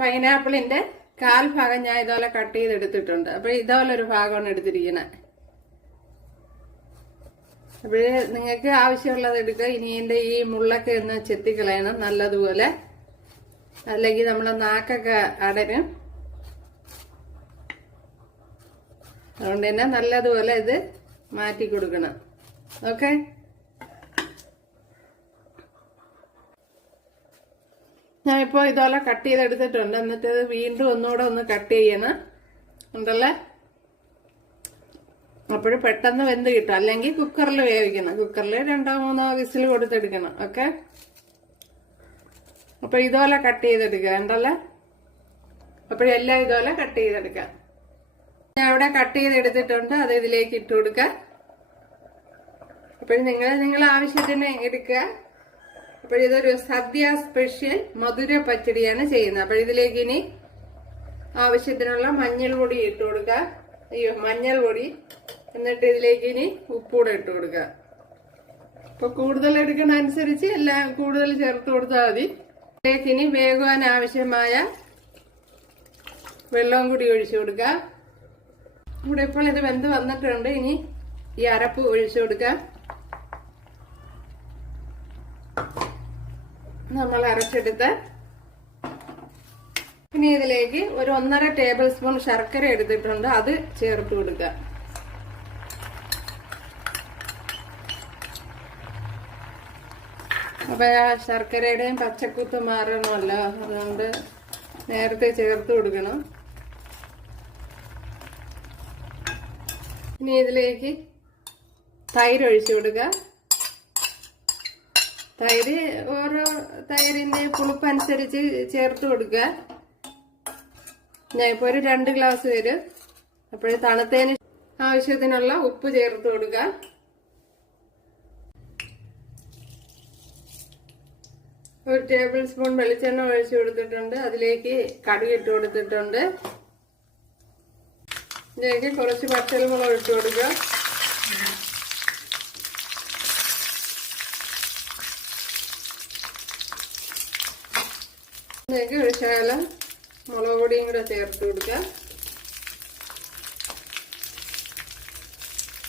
പൈനാപ്പിളിന്റെ കാൽ ഭാഗം ഞാൻ ഇതുപോലെ കട്ട് ചെയ്തെടുത്തിട്ടുണ്ട്. അപ്പൊ ഇതുപോലെ ഒരു ഭാഗമാണ് എടുത്തിരിക്കുന്നത് അപ്പോഴ് നിങ്ങൾക്ക് ആവശ്യമുള്ളത് എടുക്കുക. ഇനി ഇതിന്റെ ഈ മുള്ളൊക്കെ ഒന്ന് ചെത്തിക്കളയണം. നല്ലതുപോലെ. അല്ലെങ്കിൽ നമ്മളെ നാക്കൊക്കെ അടരും. അതുകൊണ്ട് തന്നെ നല്ലതുപോലെ ഇത് മാറ്റി കൊടുക്കണം. ഓക്കെ? ഞാനിപ്പോ ഇതുപോലെ കട്ട് ചെയ്തെടുത്തിട്ടുണ്ട്. എന്നിട്ട് ഇത് വീണ്ടും ഒന്നുകൂടെ ഒന്ന് കട്ട് ചെയ്യണം. ഉണ്ടല്ലേ? അപ്പോഴും പെട്ടെന്ന് വെന്ത് കിട്ടും. അല്ലെങ്കിൽ കുക്കറിൽ വേവിക്കണം. കുക്കറിൽ രണ്ടോ മൂന്നോ വിസിൽ കൊടുത്തെടുക്കണം. ഓക്കെ? അപ്പൊ ഇതുപോലെ കട്ട് ചെയ്തെടുക്കുക. ഉണ്ടല്ലേ അപ്പോഴെല്ലാം ഇതുപോലെ കട്ട് ചെയ്തെടുക്കാം. ഞാൻ ഇവിടെ കട്ട് ചെയ്തെടുത്തിട്ടുണ്ട്. അത് ഇതിലേക്ക് ഇട്ട് കൊടുക്കുക. അപ്പോഴും നിങ്ങൾ നിങ്ങൾ ആവശ്യത്തിന് എടുക്കുക. അപ്പോൾ ഇതൊരു സദ്യ സ്പെഷ്യൽ മധുര പച്ചടിയാണ് ചെയ്യുന്നത്. അപ്പോൾ ഇതിലേക്ക് ഇനി ആവശ്യത്തിനുള്ള മഞ്ഞൾ പൊടി ഇട്ട് കൊടുക്കുക. അയ്യോ മഞ്ഞൾ പൊടി. എന്നിട്ട് ഇതിലേക്ക് ഇനി ഉപ്പൂടെ ഇട്ട് കൊടുക്കുക. അപ്പൊ കൂടുതൽ എടുക്കണ അനുസരിച്ച് എല്ലാം കൂടുതൽ ചേർത്ത് കൊടുത്താൽ മതി. ഇതിലേക്ക് ഇനി വേകുവാൻ ആവശ്യമായ വെള്ളവും കൂടി ഒഴിച്ചു കൊടുക്കുക. ഇവിടെ ഇപ്പോൾ ഇത് വെന്ത് വന്നിട്ടുണ്ട്. ഇനി ഈ അരപ്പ് ഒഴിച്ചു കൊടുക്കുക. നമ്മൾ അരച്ചെടുത്ത് ഇനി ഇതിലേക്ക് ഒരു ഒന്നര ടേബിൾ സ്പൂൺ ശർക്കര എടുത്തിട്ടുണ്ട് അത് ചേർത്ത് കൊടുക്കുക. അപ്പൊ ആ ശർക്കരയുടെയും പച്ചക്കുത്ത് മാറണമല്ലോ അതുകൊണ്ട് നേരത്തെ ചേർത്ത് കൊടുക്കണം. ഇനി ഇതിലേക്ക് തൈര് ഒഴിച്ചു കൊടുക്കുക. തൈര് ഓരോ തൈരിന്റെ പുളിപ്പ് അനുസരിച്ച് ചേർത്ത് കൊടുക്കുക. ഞാൻ ഇപ്പോൾ ഒരു രണ്ട് ഗ്ലാസ് വരും അപ്പോഴേ തണുത്തതിന് ആവശ്യത്തിനുള്ള ഉപ്പ് ചേർത്ത് കൊടുക്കുക. ഒരു ടേബിൾ സ്പൂൺ വെളിച്ചെണ്ണ ഒഴിച്ചു കൊടുത്തിട്ടുണ്ട്. അതിലേക്ക് കടുക് ഇട്ട് കൊടുത്തിട്ടുണ്ട്. ഇതിലേക്ക് കുറച്ച് പച്ചമുളക് ഒഴിച്ചു കൊടുക്കുക. ഇതിലേക്ക് ഒഴിച്ചാലും മുളക് പൊടിയും കൂടെ ചേർത്ത് കൊടുക്കുക